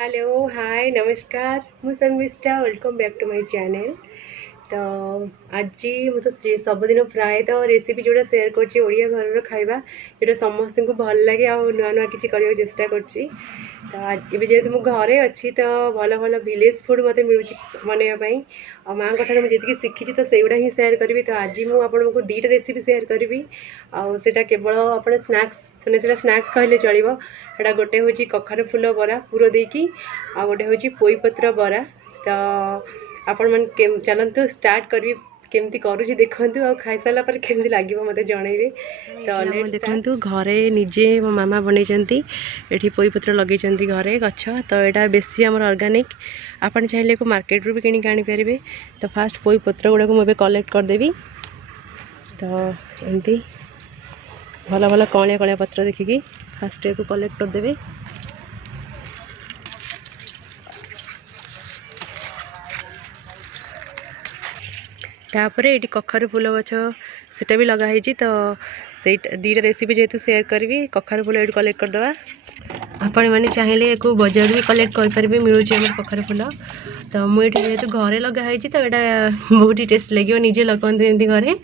Hello hi नमस्कार मु Sharmishtha welcome back to my channel. तो आज मु तो सबुदिन प्राय तो रेसिपी जोड़ा शेयर करछि ओडिया घर खाइबा जोटा समस्त को भल लगे आ नुआ नुआ किछि करबा चेष्टा करछि। तो आज एबे जेहेतु मु घरे अच्छी तो भल भल विलेज फूड मते मिलुछि बनैया पई आ मां ठार मुझे शिखी तो सेगुड़ा ही शेयर करी। तो आज मुझे आपको दुईटा रेसिपी शेयर करी आटा केवल आप स्नाक्स मैंने स्नाक्स कहले चलो। सेटा गोटे हूँ कखार फूल बरा पुर देकी आ गोटे हूँ पोईपत्र बरा। तो आपण मन चलतु स्टार्ट करी केमती करुँच देखु आ खाई सारा पर केमती लगे मत जनइबे। तो देखु घरे निजे मो मामा बनई ये पोईपत्र लगे घरे गछ। तो यहाँ बेसी आम अर्गानिक आपन चाहिए को मार्केट रू भी किणी आनीपारे। तो फास्ट पोईपत्र गुड़ाक मुझे कलेक्ट करदेवी। तो एमती भल भल कलिया कलिया पत्र देखिकी फास्ट को कलेक्ट करदेवे। तापर ये कखारु फूल गछ सेटा भी लगाई। तो से दीटा रेसिपी जेहेतु शेयर करी कखारु फूल ये कलेक्ट करदे। आपण मैंने चाहिए को बजार भी कलेक्ट करेंगे मिलूँ कखारु फूल। तो मुझे जेहेतु घरे लगाई तो यहाँ बहुत ही टेस्ट लगे निजे लगते एमती घरे।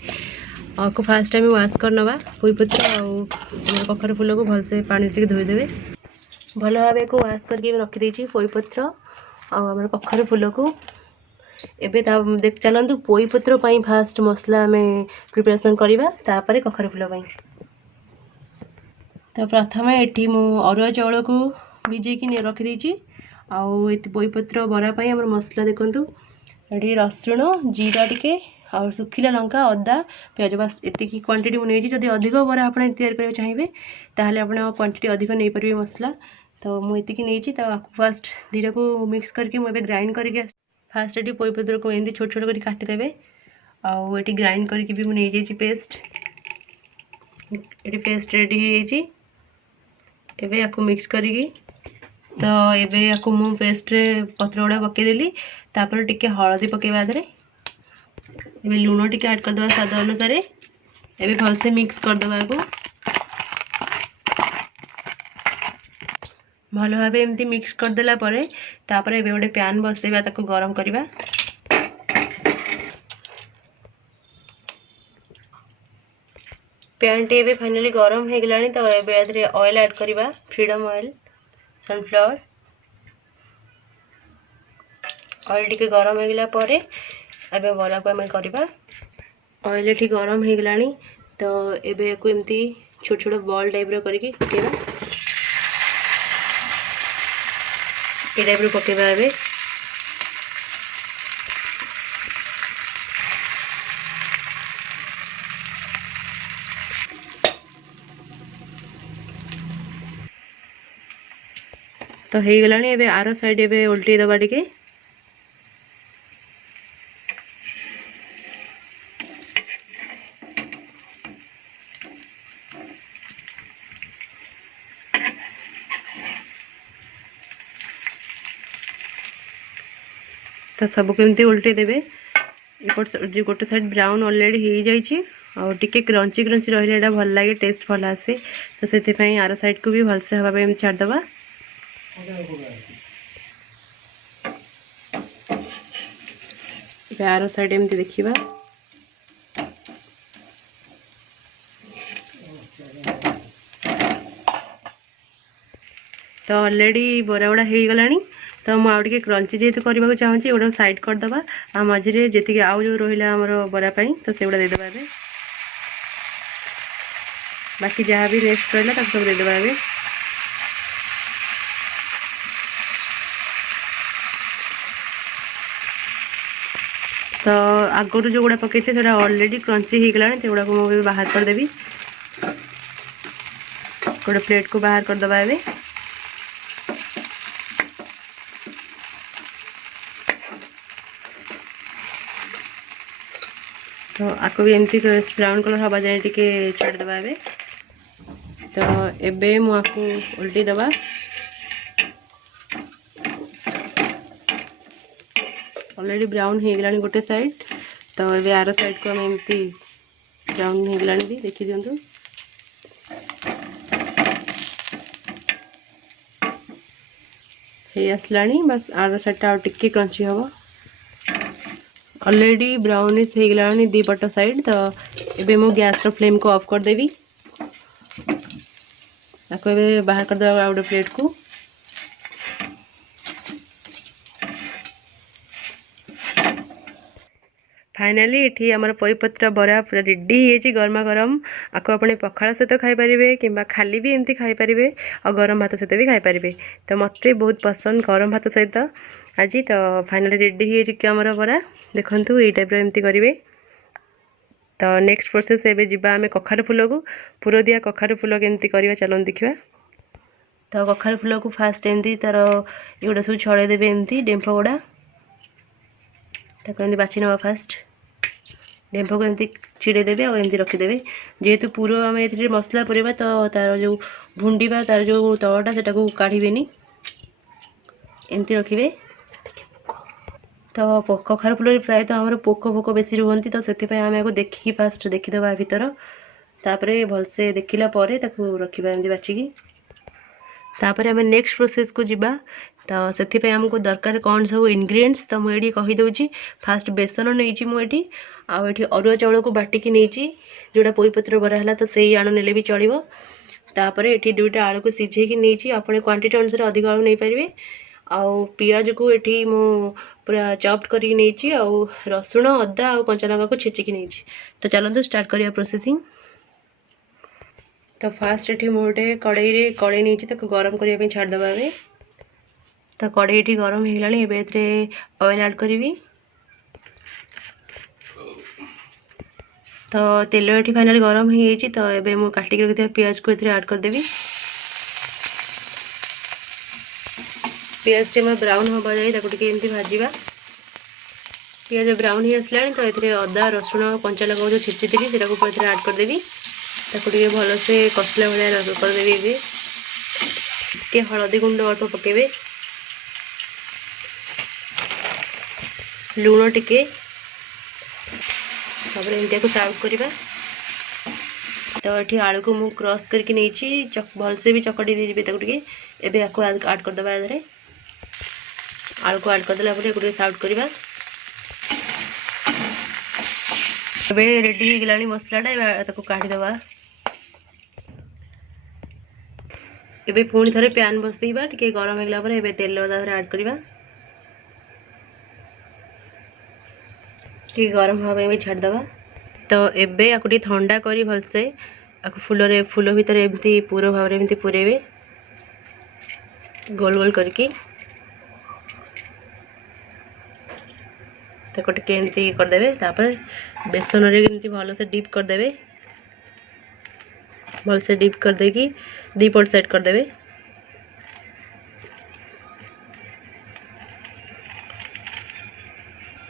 को फास्ट टाइम वाश करनवा पोईपत्र आ कखारु फूल को भलसे पानी टे धोईदेवे। भल भाव को वाश करके रखीदे पोईपत्र आम कखारु फूल को। एबे देख चलतु पोईपत्र फास्ट मसला आम प्रिपरेसन करवा तापर कखारु फूल। तो प्रथम ये मु अरुआ चाउल को भिजेकी रखीदे पोईपत्र बरापाई आम मसला देखु ये रसुण जीरा टिके और सुखिला लंका अदा प्याज बास एतिकी क्वांटिटी मुझे जब अधिक बरा आप तैयार चाहिए ताहले आप क्वांटिटी अधिक नहीं पारे मसला। तो मुझे नहीं तो फास्ट धीरे को मिक्स करके मुझे ग्राइंड करके फास्ट ये पोईपत्र को एमती छोट छोट कर काटिदेवे। आउ ये ग्राइंड करके भी मुझे पेस्ट ये पेस्ट रेडी हो एबे याकू मिक्स करी। तो एबे याकू मु पेस्ट रे पत्र गुड़ा पकईदेली। तापर टिके हलदी पकेवा आधे एबे लुण टिके ऐड करदे स्वाद अनुसार। एबे भलसे मिक्स करदे को भल भाव एमती मिक्स करदेला परे। तापर एबे गोटे पैन बसैबा ताको गरम करवा। पैन टे फाइनली गरम हो गलानी। तो ये ऑयल ऐड करवा फ्रीडम ऑयल सनफ्लावर ऑयल टिके गरम हो गला परे एबे बरा को आम करवा। ऑयल ठीक गरम हो गलानी। तो एबे को एमती छोट छोट बॉल टाइप रो करके पकेवा ये टाइप रो पकेवा एबे। तो हो गलानी एबे आर साइड एबे उल्टी दबा टिके। तो सब केमती उल्टे देवे। जो गोटे साइड ब्राउन ऑलरेडी हो जाइए और टिके क्रंची क्रंची रहा भल लगे टेस्ट भल आसे। तो से आर साइड को भी भलसे हवा एम छाड़दबा। आर साइड एमती देखा। तो ऑलरेडी बरा गुड़ा हो गलानी। तो मुझे क्रंची जेहेतु करने को चाहूँगी गोटे साइड करदबा आ मझे जी आउ जो रहा आमर बरापाई तो से गुड़ा देदेबा। बाकी जहाँ भी नेक्स्ट रहा सब देदेबा। तो आगुरी जो गुड़ा पकई थे ऑलरेडी क्रंची हो गलानी से गुड़ा मुझे बाहर करदेवी। गोटे प्लेट को बाहर करदबा। एबे तो आपको भी एमती ब्राउन कलर हवा जाए टिके छाड़दबा। एबे तो एबे मुझे उल्टी दबा। ऑलरेडी ब्राउन हो गलानी गोटे साइड। तो ये आर साइड को आम एमती ब्राउन हो गलानी भी देखी दिंतु। हे आसलानी बस आर साइडटा और टिके क्रंची हम ऑलरेडी ब्राउनिश हो गलानी दी पट साइड तो एबे मु गैस रो फ्लेम को ऑफ कर देवी ताको एबे बाहर कर देबा गोटे प्लेट को फाइनाली ये आमर पईपत्र बरा पूरा रेडी है गरमा गरम आपको अपने पखाल सहित खाईपारे कि खाली भी एमती खाईपारे और गरम भात सहित भी खाईपारे तो मत बहुत पसंद गरम भात सहित आज तो फाइनाली रेडी है आमर बरा देखु ये टाइप एमती करेंगे तो नेक्स्ट प्रोसेस एवं जावा आम कखार फूल को पुर दिया कखार फूल केमती करवा चलो देखा तो कखार फूल को फास्ट एमती तार युड़ा सब छड़ेदेवे एमती डेम्फ गुड़ा ताको बाछि नवा फास्ट डेम्फ को एमती छिड़ेदेवे और एमती रखीदेवे जेहेतु पुर आम ए मसला पुरेबा तो तार जो भुंडीबा तार जो तलटा से काढ़ेनि एमती रखिए तो कखार फूल प्राय तो आम पोक फोक बेसी रुहंती तो से आम देखिकी फास्ट देखीदे भीतर तापरे भलसे देखला रखा एमती बाछिकी तापर आम नेक्स्ट प्रोसेस को जीवा तो से आमको दरकार कौन सब इनग्रीडिएंट्स तो मुझे कहीदे फास्ट बेसन नहीं मुझे आठी अरुआ चाउल को बाटिकी नहीं जोड़ा पोईपत्र बरा है तो सही आण ने भी चलो तापर ये दुईटा आलू को सीझेकी नहीं आपने क्वांटिटी अनुसार अधिक आलू नहीं पारे आउ पियाज को ये मु पूरा चॉप्ड करके नहीं आउ रसुण अदा और कंचा लंका को छेचिकी नहीं तो चलते स्टार्ट करिया प्रोसेसिंग तो फास्ट ये मोटे कड़े नहीं गरम करने छाड़देवा तो कड़े गरम हो गलानी एबे ऑयल ऐड करी तो तेल ये फाइनाली गरम हो जाए तो ये मुझे काटिक रखी पियाज को ऐड करदेवी पियाज टे ब्राउन हवा जाए एमती भाजवा पियाज ब्राउन ही आसला तो ये अदा रसुण कंचा लंका जो छेची थी से ऐड करदेवी ताको भलसे कसला भाया करदेवी टे हलदी गुंड अल्प पकेबे लुण टिके एमती को सर्व करवा तो ये आलू को मुझे क्रश करके नहीं भलसे भी चकटी देवी एबे आपको ऐड करदे आलू को ऐड करदे सर्व करवा रेडी हो गलानी मसलाटा काढ़ीदे एबे पुणी थे पैन बसैबा टे गरम होगा तेल ऐड करवा टे गरम हाँ भी छाड़देवा तो एबे आपको ठंडा करी भलसे फूल भितर एमती पूरा भाव एमती पूरेबे गोल गोल करके ताको टिके एमती करदेवे तापर बेसन रे भलसे डीप करदेवे भलसे डीप कर देकी दी पट साइड करदेवे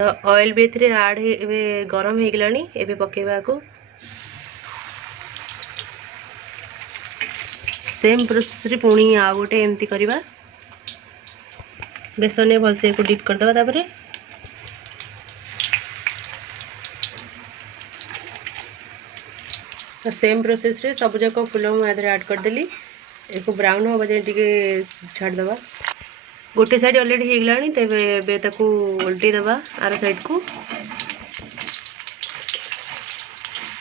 तो ऑयल भी एथिरे ऐड एबे गरम हो गलानी एबे पकेबा को सेम प्रोसेस पुणी आ गोटे एमती करवा बेसन भलसे को डीप करदेवा तापर सेम प्रोसेस रे सब जाक फूल मुझे ऐड करदेली एक ब्राउन हवा जाए टे छाड़देवा गोटे साइड ऑलरेडी हो गलानी तेबे ताकू उल्टे देवा आर साइड को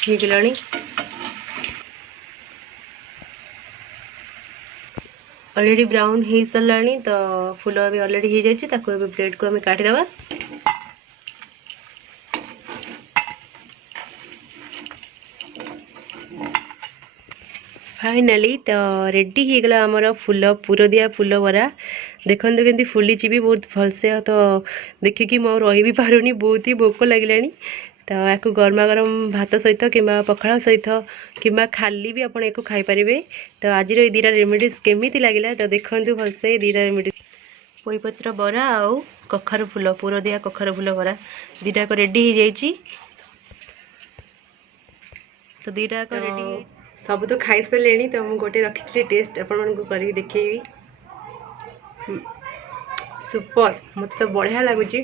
हो गलानी ऑलरेडी ब्राउन हो सारानी तो फूल अभी ऑलरेडी हो जाए प्लेट को आम काटिदेवा फाइनाली तो रेडी हो गला आमर फूल पुर दिया फूल बरा देखो केमती फुली भी बहुत भलसे तो देखिकी मो रही भी पारुनी बहुत ही भोक लगे तो या गरमा गरम भात सहित कि पखाड़ सहित कि खाली भी आपड़ या खाईपारे तो आज ये दीटा रेमेडीज केमी लगे तो देखो भलसे दीटा रेमेडीज पोईपत्र बरा आउ कखार फूल पुर दिया कखार फूल बरा दीटा रेडी हो जाए तो दीटा रेडी सब तो खाई सारे तो मुझे गोटे रखी टेस्ट आपको देखी सुपर मत तो बढ़िया लगुच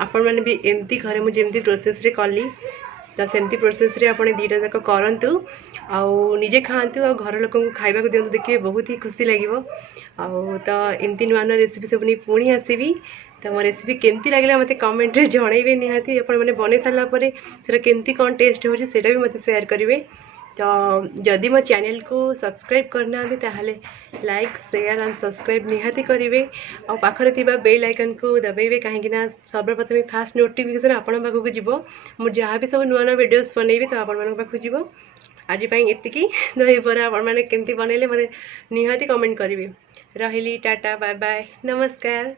आपण मैंने भी एमती घरे मुझे प्रोसेस रे कली तो सेमती प्रोसेस रे आपण दीटा जाक करंतु आउ निजे खातु आ घर लोक खाइबा को दियंतु देखिए बहुत ही खुशी लगिवो आउ तो एमती नुआ नुआ रेसिपी सब नहीं पुणी आसबि तो मो रेसिपी केमती लगे मत कमेंट रे जनइबे निहाती आपण मैंने बनै सारा पर सेटा केमती कौन टेस्ट होची सेटा भी मत शेयर करेंगे। तो जदि मो चैनल को सब्सक्राइब करना ताहले लाइक शेयर एंड सब्सक्राइब निहाती करेंगे और पाखरे थिबा बेल आइकन को दबाइबे कहीं सर्वप्रथम फास्ट नोटिफिकेशन आपण पाखक जीवो मु जहाँ भी सब नुआ नुआ वीडियोस बनैबी तो आपण मन पाखक जीवो। आज एतिकी दही बरा आपण मैंने केमती बनैले मते निहाती कमेंट करेंगे। रही टाटा बाय बाय नमस्कार।